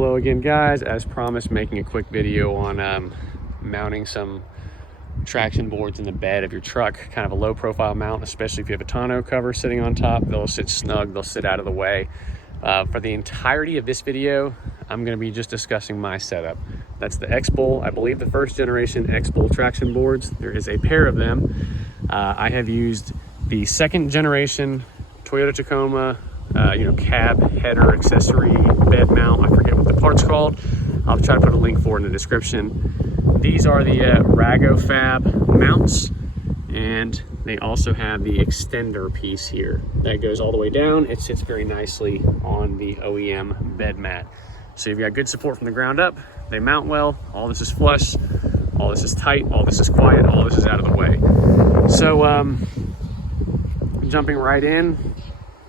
Hello again, guys. As promised, making a quick video on mounting some traction boards in the bed of your truck. Kind of a low profile mount, especially if you have a tonneau cover sitting on top. They'll sit snug, they'll sit out of the way. For the entirety of this video, I'm going to be just discussing my setup. That's the XBull, I believe the first generation XBull traction boards. There is a pair of them. I have used the second generation Toyota Tacoma cab header accessory bed mount. I forget what the part's called. I'll try to put a link for it in the description. These are the Rago Fab mounts, and they also have the extender piece here that goes all the way down. It sits very nicely on the OEM bed mat. So you've got good support from the ground up. They mount well. All this is flush. All this is tight. All this is quiet. All this is out of the way. So jumping right in,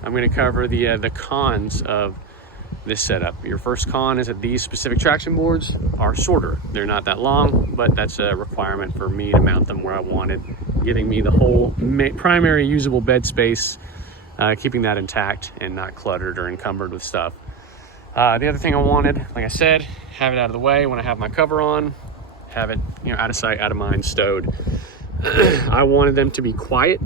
I'm going to cover the cons of this setup. Your first con is that these specific traction boards are shorter. They're not that long, but that's a requirement for me to mount them where I wanted, giving me the whole primary usable bed space, keeping that intact and not cluttered or encumbered with stuff. The other thing I wanted, like I said, have it out of the way when I have my cover on, have it out of sight, out of mind, stowed. I wanted them to be quiet.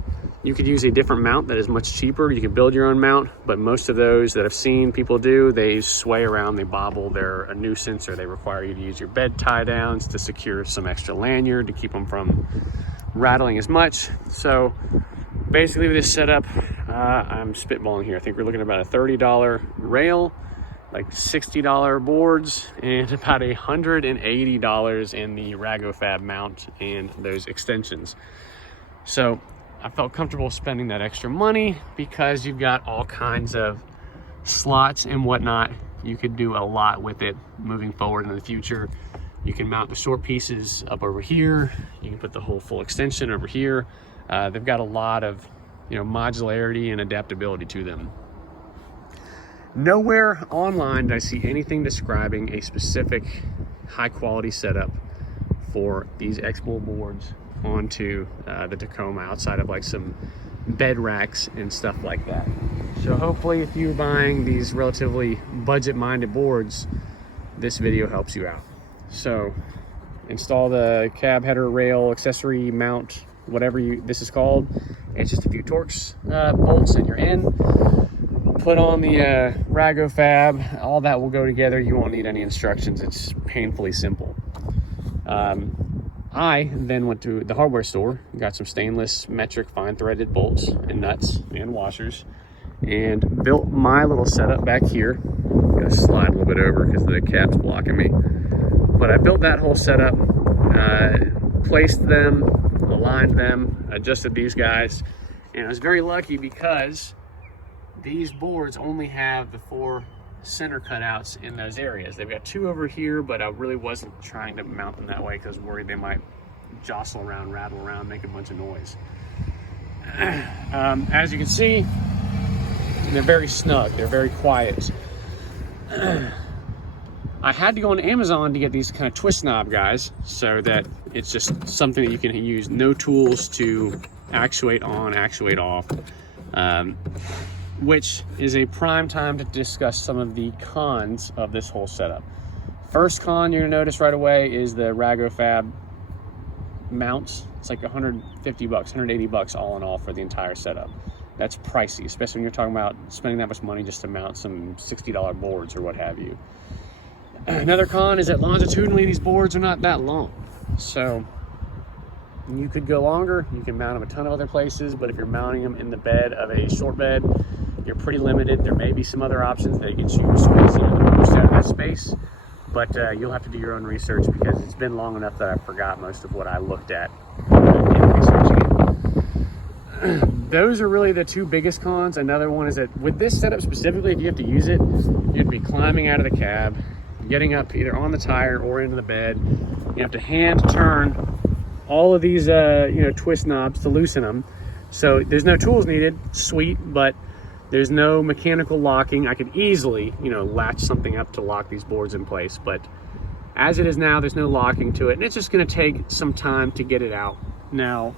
You could use a different mount that is much cheaper. You can build your own mount, but most of those that I've seen people do, they sway around, they bobble, they're a nuisance, or they require you to use your bed tie downs to secure some extra lanyard to keep them from rattling as much. So basically with this setup, I'm spitballing here. I think we're looking at about a $30 rail, like $60 boards, and about $180 in the Rago Fab mount and those extensions. So I felt comfortable spending that extra money because you've got all kinds of slots and whatnot. You could do a lot with it moving forward in the future. You can mount the short pieces up over here. You can put the whole full extension over here. They've got a lot of modularity and adaptability to them. Nowhere online did I see anything describing a specific high quality setup for these XBull boards onto the Tacoma, outside of like some bed racks and stuff like that. So hopefully if you're buying these relatively budget-minded boards, this video helps you out. So install the cab header rail accessory mount, whatever this is called. It's just a few Torx bolts and you're in. Put on the Rago Fab. All that will go together. You won't need any instructions. It's painfully simple. I then went to the hardware store, got some stainless metric fine threaded bolts and nuts and washers, and built my little setup back here. I'm gonna slide a little bit over because the cap's blocking me. But I built that whole setup, placed them, aligned them, adjusted these guys, and I was very lucky because these boards only have the 4 center cutouts in those areas. They've got 2 over here, but I really wasn't trying to mount them that way because I was worried they might jostle around, rattle around, make a bunch of noise. As you can see, they're very snug, they're very quiet. I had to go on Amazon to get these kind of twist knob guys so that it's just something that you can use, no tools to actuate on, actuate off. Which is a prime time to discuss some of the cons of this whole setup. First con you're gonna notice right away is the Rago Fab mounts. It's like 150 bucks, 180 bucks all in all for the entire setup. That's pricey, especially when you're talking about spending that much money just to mount some $60 boards or what have you. Another con is that longitudinally these boards are not that long. So you could go longer, you can mount them a ton of other places, but if you're mounting them in the bed of a short bed, you're pretty limited. There may be some other options that get you squeezing the most out of that space, but you'll have to do your own research because it's been long enough that I forgot most of what I looked at in researching it. Those are really the 2 biggest cons. Another one is that with this setup specifically, if you have to use it, you'd be climbing out of the cab, getting up either on the tire or into the bed. You have to hand turn all of these twist knobs to loosen them. So there's no tools needed, sweet, but there's no mechanical locking. I could easily latch something up to lock these boards in place, but as it is now, there's no locking to it, and it's just going to take some time to get it out. Now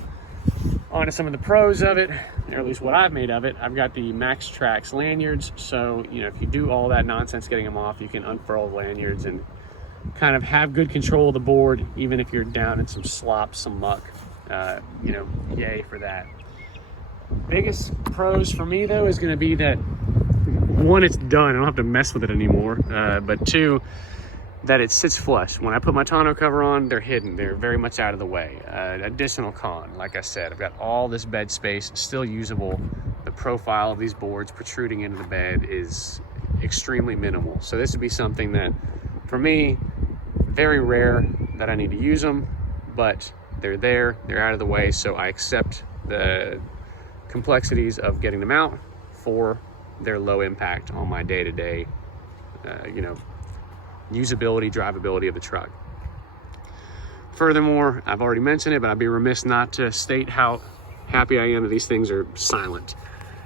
On to some of the pros of it, or at least what I've made of it. I've got the Max Trax lanyards, so you know, if you do all that nonsense getting them off, you can unfurl the lanyards and kind of have good control of the board, even if you're down in some slop, some muck. You know, yay for that. Biggest pros for me though is going to be that, one, it's done, I don't have to mess with it anymore, but two, that it sits flush. When I put my tonneau cover on, they're hidden, they're very much out of the way. Additional con, like I said, I've got all this bed space still usable. The profile of these boards protruding into the bed is extremely minimal, so this would be something that for me, very rare that I need to use them, but they're there, they're out of the way, so I accept the complexities of getting them out for their low impact on my day-to-day, you know, usability, drivability of the truck. Furthermore, I've already mentioned it, but I'd be remiss not to state how happy I am that these things are silent.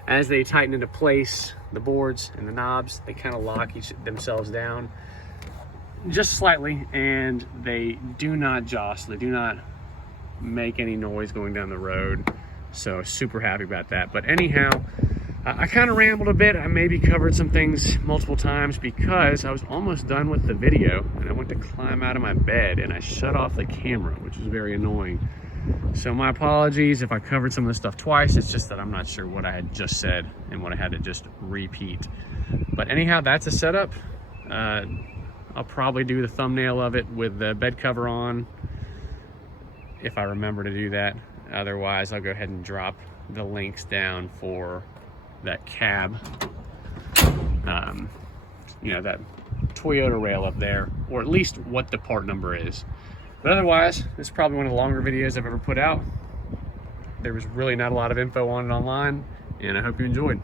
As they tighten into place, the boards and the knobs, they kind of lock themselves down just slightly, and they do not jostle, they do not make any noise going down the road. So super happy about that. But anyhow, I kind of rambled a bit. I maybe covered some things multiple times because I was almost done with the video and I went to climb out of my bed and I shut off the camera, which was very annoying. So my apologies if I covered some of this stuff twice. It's just that I'm not sure what I had just said and what I had to just repeat. But anyhow, that's a setup. I'll probably do the thumbnail of it with the bed cover on if I remember to do that. Otherwise, I'll go ahead and drop the links down for that cab, you know, that Toyota rail up there, or at least what the part number is. But otherwise, this is probably one of the longer videos I've ever put out. There was really not a lot of info on it online, and I hope you enjoyed.